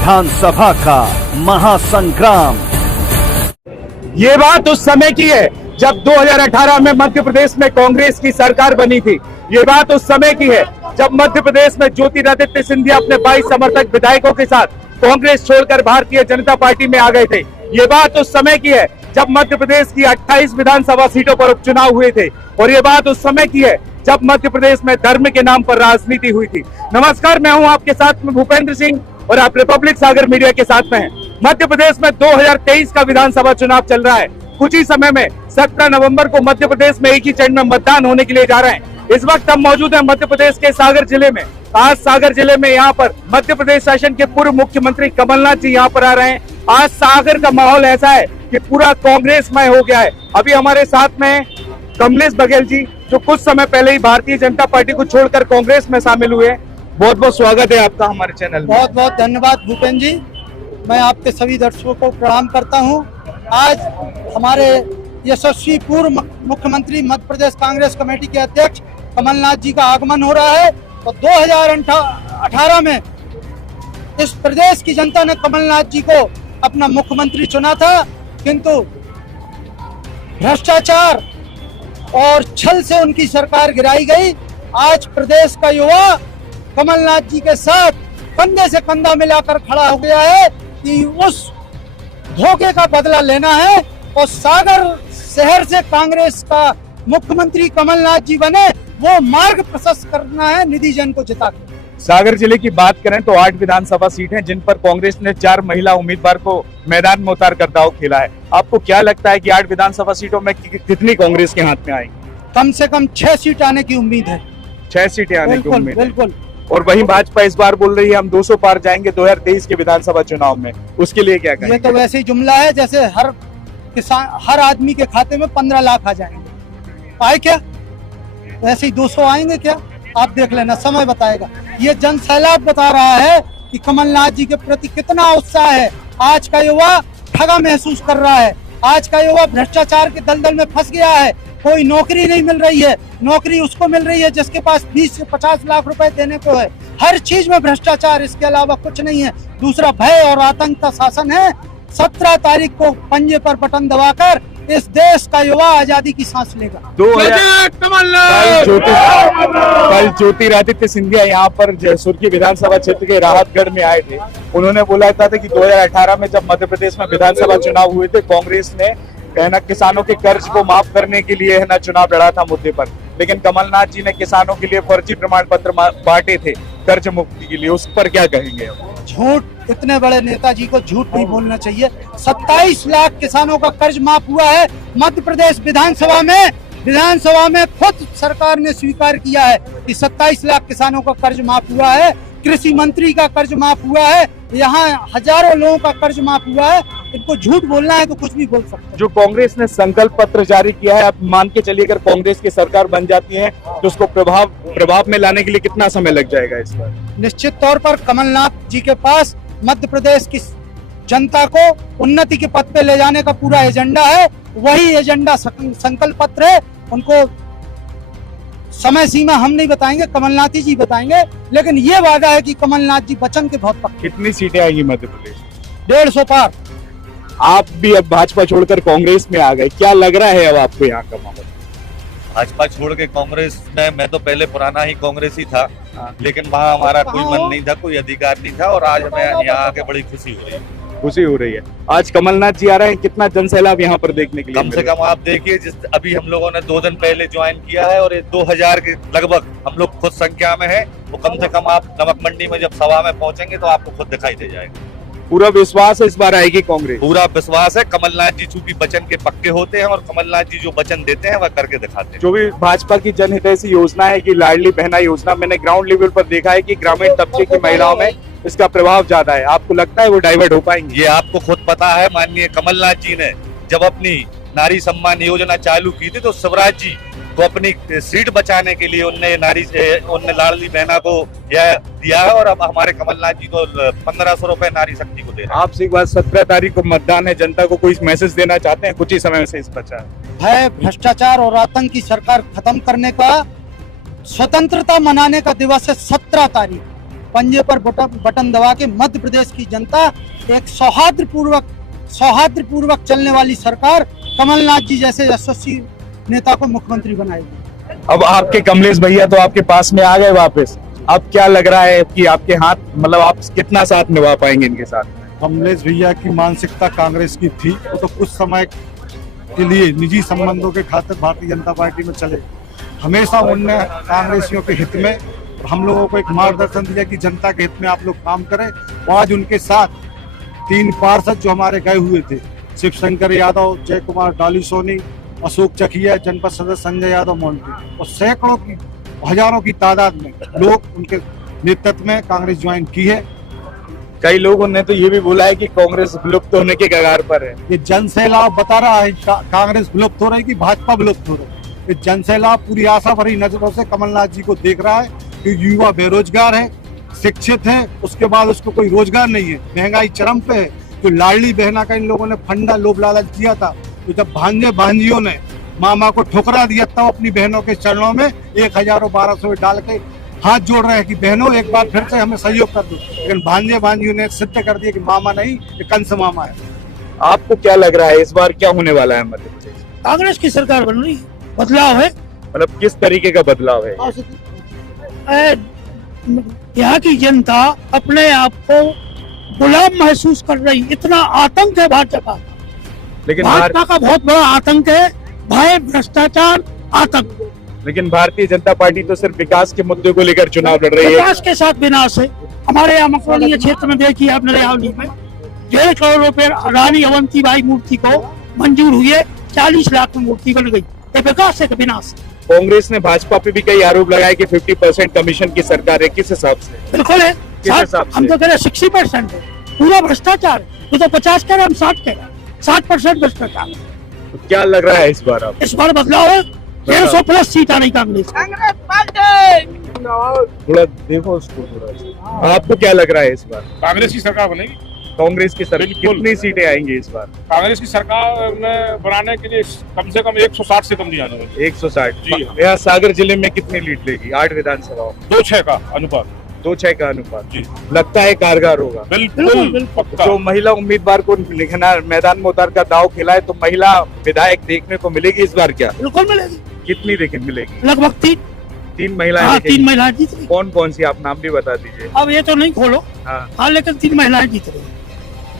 विधानसभा का महासंग्राम। ये बात उस समय की है जब 2018 में मध्य प्रदेश में कांग्रेस की सरकार बनी थी। ये बात उस समय की है जब मध्य प्रदेश में ज्योतिरादित्य सिंधिया अपने 22 समर्थक विधायकों के साथ कांग्रेस छोड़कर भारतीय जनता पार्टी में आ गए थे। ये बात उस समय की है जब मध्य प्रदेश की 28 विधानसभा सीटों पर उपचुनाव हुए थे। और ये बात उस समय की है जब मध्य प्रदेश में धर्म के नाम पर राजनीति हुई थी। नमस्कार, मैं हूं आपके साथ में भूपेंद्र सिंह और आप रिपब्लिक सागर मीडिया के साथ में हैं। मध्य प्रदेश में 2023 का विधानसभा चुनाव चल रहा है। कुछ ही समय में 17 नवंबर को मध्य प्रदेश में एक ही चरण में मतदान होने के लिए जा रहे हैं। इस वक्त हम मौजूद हैं मध्य प्रदेश के सागर जिले में। आज सागर जिले में यहाँ पर मध्य प्रदेश शासन के पूर्व मुख्यमंत्री कमलनाथ जी यहाँ पर आ रहे हैं। आज सागर का माहौल ऐसा है कि पूरा कांग्रेसमय हो गया है। अभी हमारे साथ में कमलेश बघेल जी, जो कुछ समय पहले ही भारतीय जनता पार्टी को छोड़कर कांग्रेस में शामिल हुए। बहुत बहुत स्वागत है आपका हमारे चैनल में। बहुत बहुत धन्यवाद भूपेंद्र जी, मैं आपके सभी दर्शकों को प्रणाम करता हूं। आज हमारे यशस्वी पूर्व मुख्यमंत्री मध्य प्रदेश कांग्रेस कमेटी के अध्यक्ष कमलनाथ जी का आगमन हो रहा है। तो 2018 में इस प्रदेश की जनता ने कमलनाथ जी को अपना मुख्यमंत्री चुना था, किंतु भ्रष्टाचार और छल से उनकी सरकार गिराई गई। आज प्रदेश का युवा कमलनाथ जी के साथ कंधे से कंधा मिलाकर खड़ा हो गया है कि उस धोखे का बदला लेना है और सागर शहर से कांग्रेस का मुख्यमंत्री कमलनाथ जी बने, वो मार्ग प्रशस्त करना है निधि जैन को जिता के। सागर जिले की बात करें तो 8 विधानसभा सीट हैं जिन पर कांग्रेस ने 4 महिला उम्मीदवार को मैदान में उतार कर दांव खेला है। आपको क्या लगता है कि 8 विधानसभा सीटों में कितनी कांग्रेस के हाथ में आएगी? कम से कम 6 सीट आने की उम्मीद है। 6 सीटें आने की उम्मीद है। बिल्कुल। और वहीं भाजपा इस बार बोल रही है हम 200 पार जाएंगे 2023 के विधानसभा चुनाव में। उसके लिए क्या कहेंगे? ये तो वैसे ही जुमला है जैसे हर किसान, हर आदमी के खाते में 15 लाख आ जाएंगे। आए क्या? वैसे ही 200 आएंगे क्या? आप देख लेना, समय बताएगा। ये जन सैलाब बता रहा है कि कमलनाथ जी के प्रति कितना उत्साह है। आज का युवा ठगा महसूस कर रहा है। आज का युवा भ्रष्टाचार के दलदल में फंस गया है। कोई नौकरी नहीं मिल रही है। नौकरी उसको मिल रही है जिसके पास 20 से 50 लाख रुपए देने को है। हर चीज में भ्रष्टाचार, इसके अलावा कुछ नहीं है। दूसरा भय और आतंक का शासन है। 17 तारीख को पंजे पर बटन दबाकर इस देश का युवा आजादी की सांस लेगा। कल ज्योतिरादित्य सिंधिया यहाँ पर सुर्खी विधानसभा क्षेत्र के राहतगढ़ में आए थे। उन्होंने बोला था कि 2018 में जब मध्य प्रदेश में विधानसभा चुनाव हुए थे, कांग्रेस ने कहना किसानों के कर्ज को माफ करने के लिए है ना चुनाव लड़ा था मुद्दे पर, लेकिन कमलनाथ जी ने किसानों के लिए फर्जी प्रमाण पत्र बांटे थे कर्ज मुक्ति के लिए। उस पर क्या कहेंगे? झूठ, इतने बड़े नेताजी को झूठ नहीं बोलना चाहिए। 27 लाख किसानों का कर्ज माफ हुआ है मध्य प्रदेश विधानसभा में खुद सरकार ने स्वीकार किया है कि 27 लाख किसानों का कर्ज माफ हुआ है। कृषि मंत्री का कर्ज माफ हुआ है। यहाँ हजारों लोगों का कर्ज माफ हुआ है। इनको झूठ बोलना है तो कुछ भी बोल सकते हैं। जो कांग्रेस ने संकल्प पत्र जारी किया है, आप मान के चलिए अगर कांग्रेस की सरकार बन जाती है तो उसको प्रभाव में लाने के लिए कितना समय लग जाएगा इस पर? निश्चित तौर पर कमलनाथ जी के पास मध्य प्रदेश की जनता को उन्नति के पथ पे ले जाने का पूरा एजेंडा है। वही एजेंडा संकल्प पत्र है। उनको समय सीमा हम नहीं बताएंगे, कमलनाथ जी बताएंगे, लेकिन ये वादा है कि कमलनाथ जी वचन के बहुत पक्के। कितनी सीटें आएंगी मध्य प्रदेश? 150 पार। आप भी अब भाजपा छोड़कर कांग्रेस में आ गए, क्या लग रहा है अब आपको यहाँ का माहौल? भाजपा छोड़ के कांग्रेस में, मैं तो पहले पुराना ही कांग्रेस ही था, लेकिन वहाँ हमारा कोई मन नहीं था, कोई अधिकार नहीं था। और आज हमें यहाँ आके बड़ी खुशी हो रही है। खुशी हो रही है। आज कमलनाथ जी आ रहे हैं, कितना जनसैलाब यहाँ पर देखने के लिए? कम से कम आप देखिए, जिस अभी हम लोगों ने 2 दिन पहले ज्वाइन किया है और 2000 के लगभग हम लोग खुद संख्या में है। वो कम से कम आप नमक मंडी में जब सभा में पहुंचेंगे तो आपको खुद दिखाई दे जाएगा। पूरा विश्वास है इस बार आएगी कांग्रेस? पूरा विश्वास है। कमलनाथ जी चूंकि वचन के पक्के होते हैं और कमलनाथ जी जो वचन देते हैं वह करके दिखाते हैं। जो भी भाजपा की जनहितैषी योजना है कि लाडली बहना योजना, मैंने ग्राउंड लेवल पर देखा है कि ग्रामीण तबके की महिलाओं में इसका प्रभाव ज्यादा है। आपको लगता है वो डाइवर्ट हो पाएंगे? ये आपको खुद पता है। माननीय कमलनाथ जी ने जब अपनी नारी सम्मान योजना चालू की थी तो शिवराज जी को अपनी सीट बचाने के लिए उनने लाडली बहना को यह दिया है। और अब हमारे कमलनाथ जी को 1500 रुपए नारी शक्ति को दे रहे हैं। आपसे एक बात, 17 तारीख को मतदान है, जनता को कोई मैसेज देना चाहते हैं? कुछ ही समय से इस बचा है। भ्रष्टाचार और आतंक की सरकार खत्म करने का, स्वतंत्रता मनाने का दिवस है 17 तारीख। पंजे पर बटन दबा के मध्य प्रदेश की जनता एक सौहार्दपूर्वक चलने वाली सरकार कमलनाथ जी जैसे यशस्वी नेता को मुख्यमंत्री बनाएगी। अब आपके कमलेश भैया तो आपके पास में आ गए वापस, अब क्या लग रहा है कि आपके हाथ, मतलब आप कितना साथ निभा पाएंगे इनके साथ? कमलेश भैया की मानसिकता कांग्रेस की थी, वो तो कुछ समय के लिए निजी संबंधों के खातिर भारतीय जनता पार्टी में चले। हमेशा उनने कांग्रेसियों के हित में हम लोगों को एक मार्गदर्शन दिया कि जनता के हित में आप लोग काम करें। और आज उनके साथ 3 पार्षद जो हमारे गए हुए थे, शिव शंकर यादव, जय कुमार डाली सोनी, अशोक चकिया, जनपद सदस्य संजय यादव मोन्टी, और सैकड़ों की हजारों की तादाद में लोग उनके नेतृत्व में कांग्रेस ज्वाइन की है। कई लोगों ने तो ये भी बोला है कि कांग्रेस विलुप्त होने के कगार पर है। ये जन सैलाब बता रहा है कांग्रेस विलुप्त हो रही कि भाजपा विलुप्त हो रही। ये जन सैलाब पूरी आशा भरी नजरों से कमलनाथ जी को देख रहा है कि युवा बेरोजगार है, शिक्षित है, उसके बाद उसको कोई रोजगार नहीं है, महंगाई चरम पे है। जो लाडली बहना का इन लोगों ने फंडा लोभ लालच किया था, तो जब भांजे भांजियों ने मामा को ठुकरा दिया तब अपनी बहनों के चरणों में 1000 और 1200 डाल के हाथ जोड़ रहे हैं कि बहनों एक बार फिर से हमें सहयोग कर दो। लेकिन भांजे भांजियों ने सिद्ध कर दिया कि मामा नहीं, ये कंस मामा है। आपको क्या लग रहा है इस बार क्या होने वाला है मध्य प्रदेश? कांग्रेस की सरकार बन रही है, बदलाव है। मतलब किस तरीके का बदलाव है? यहाँ की जनता अपने आप को गुलाम महसूस कर रही, इतना आतंक है भाजपा का। लेकिन भाजपा का बहुत बड़ा आतंक है, भय, भ्रष्टाचार, आतंक। लेकिन भारतीय जनता पार्टी तो सिर्फ विकास के मुद्दे को लेकर चुनाव लड़ रही है। विकास के साथ विनाश है। हमारे यहाँ मकवानी क्षेत्र में देखिए आपने रेवाड़ी में 1.5 करोड़ रुपए रानी अवंतीबाई मूर्ति को मंजूर हुए, 40 लाख में मूर्ति बन गई। ये विकास है कि विनाश? कांग्रेस ने भाजपा पे भी कई आरोप लगाए कि 50% कमीशन की सरकार है। किस हिसाब से? बिल्कुल है, किस हिसाब से? हम तो कह रहे 60% है, पूरा भ्रष्टाचार। तो 50 कह रहे, हम 60 कह रहे, 60% भ्रष्टाचार। तो क्या लग रहा है इस बार? आप इस बार बदलाव है, 150 प्लस सीट आ रही कांग्रेस। थोड़ा देखो उसको थोड़ा। आपको क्या लग रहा है इस बार? कांग्रेस की सरकार बनेगी। कांग्रेस की सरकार बिल्कुल। कितनी सीटें आएंगी इस बार? कांग्रेस की सरकार में बनाने के लिए कम से कम 160 से कम नहीं आने वाली। 160। जी। यहाँ सागर जिले में कितनी लीड लेगी 8 विधानसभाओं? 2-6 का अनुपात। 2-6 का अनुपात जी। लगता है कारगर होगा। बिल्कुल पक्का। जो महिला उम्मीदवार को लिखना मैदान में उतार कर दाव खिलाए, तो महिला विधायक देखने को मिलेगी इस बार क्या? बिल्कुल मिलेगी। कितनी मिलेगी? लगभग 3 महिलाएं। हाँ, 3 महिलाएं जीत रही। कौन कौन सी, आप नाम भी बता दीजिए। अब ये तो नहीं खोलो, हाँ, लेकिन 3 महिलाएं जीत रही।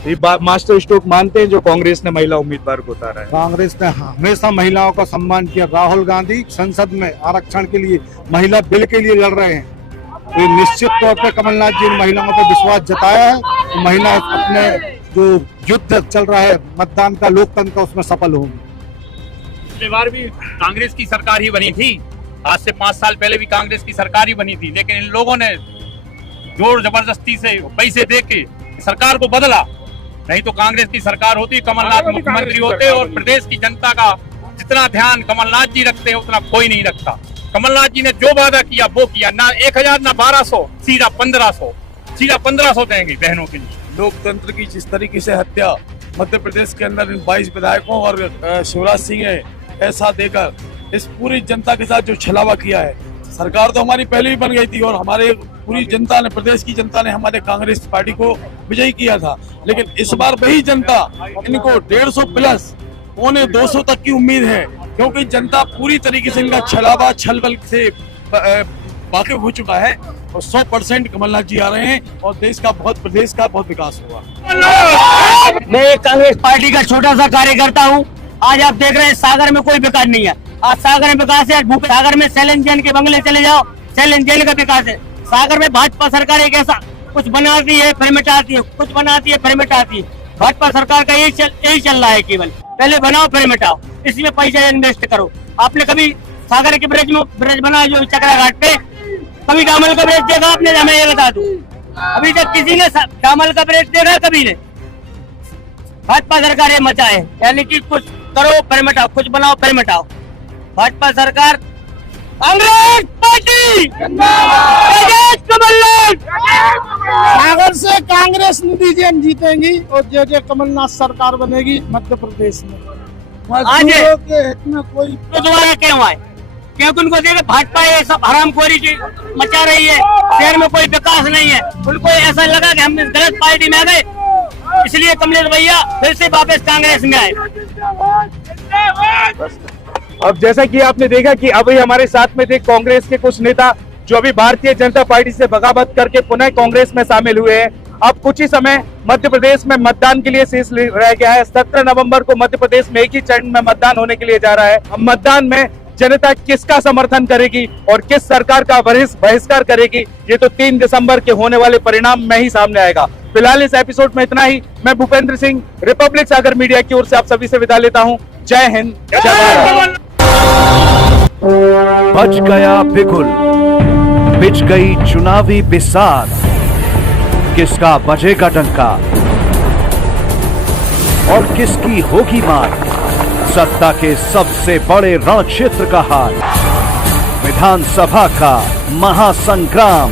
ये मास्टर स्ट्रोक मानते हैं जो कांग्रेस ने महिला उम्मीदवार को उतारा है? कांग्रेस ने हमेशा महिलाओं का सम्मान किया। राहुल गांधी संसद में आरक्षण के लिए, महिला बिल के लिए लड़ रहे हैं। तो निश्चित तौर पे कमलनाथ जी ने महिलाओं पर विश्वास जताया है, तो महिला अपने जो युद्ध चल रहा है मतदान का, लोकतंत्र का, उसमें सफल होंगी। पिछली बार भी कांग्रेस की सरकार ही बनी थी, आज से 5 साल पहले भी कांग्रेस की सरकार ही बनी थी, लेकिन इन लोगों ने जोर जबरदस्ती से पैसे दे के सरकार को बदला। नहीं तो कांग्रेस की सरकार होती, कमलनाथ मुख्यमंत्री होते, और प्रदेश की जनता का जितना ध्यान कमलनाथ जी रखते हैं उतना कोई नहीं रखता। कमलनाथ जी ने जो वादा किया वो किया, ना 1000 ना 1200, सीधा 1500 देंगे बहनों के लिए। लोकतंत्र की जिस तरीके से हत्या मध्य प्रदेश के अंदर 22 विधायकों और शिवराज सिंह ने ऐसा देकर इस पूरी जनता के साथ जो छलावा किया है, सरकार तो हमारी पहले ही बन गई थी और हमारे पूरी जनता ने, प्रदेश की जनता ने हमारे कांग्रेस पार्टी को विजयी किया था। लेकिन इस बार वही जनता इनको 150 प्लस 200 तक की उम्मीद है, क्योंकि जनता पूरी तरीके से इनका छलावा छलबल से वाकिफ हो चुका है और 100% कमलनाथ जी आ रहे हैं और प्रदेश का बहुत विकास हुआ। मैं एक कांग्रेस पार्टी का छोटा सा कार्यकर्ता हूँ। आज आप देख रहे हैं सागर में कोई विकास नहीं है। आज सागर में विकास है, सागर में सैलन जैन के बंगले चले जाओ, सैलन जैन का विकास है। सागर में भाजपा सरकार एक ऐसा कुछ बनाती है फिर मिटाती है, कुछ बनाती है फिर मिटाती है। भाजपा सरकार का यही चल रहा है, केवल पहले बनाओ फिर मिटाओ, इसमें पैसा इन्वेस्ट करो। आपने कभी सागर के ब्रिज बनाया जो चकरा घाट पे, कभी डामल का ब्रिज देखा आपने? हमें ये बता दो, अभी तक किसी ने डामल का ब्रिज देखा? कभी ने। भाजपा सरकार ये मचा है, यानी कि कुछ करो फिर मिटाओ, कुछ बनाओ फिर मिटाओ। भाजपा सरकार, कांग्रेस पार्टी, कमलनाथ। सागर से कांग्रेस निधि जैन जीतेंगी और जे कमलनाथ सरकार बनेगी मध्य प्रदेश में। आज के हित में कोई तो दोबारा क्यों आए? क्योंकि उनको देखे भाजपा ये सब हरामखोरी की मचा रही है, शहर में कोई विकास नहीं है। उनको ऐसा लगा कि हम इस गलत पार्टी में आ गए, इसलिए कमलेश भैया फिर से वापस कांग्रेस में आए। अब जैसा कि आपने देखा कि अभी हमारे साथ में थे कांग्रेस के कुछ नेता जो अभी भारतीय जनता पार्टी से बगावत करके पुनः कांग्रेस में शामिल हुए हैं। अब कुछ ही समय मध्य प्रदेश में मतदान के लिए शेष रह गया है। 17 नवंबर को मध्य प्रदेश में एक ही चरण में मतदान होने के लिए जा रहा है। अब मतदान में जनता किसका समर्थन करेगी और किस सरकार का बहिष्कार करेगी, ये तो 3 दिसंबर के होने वाले परिणाम में ही सामने आएगा। फिलहाल इस एपिसोड में इतना ही। मैं भूपेंद्र सिंह, रिपब्लिक सागर मीडिया की ओर से आप सभी से विदा लेता हूँ। जय हिंद, जय भारत। बच गया बिगुल, बिछ गई चुनावी बिसात, किसका बजेगा डंका और किसकी होगी मात, सत्ता के सबसे बड़े रण क्षेत्र का हाल, विधानसभा का महासंग्राम।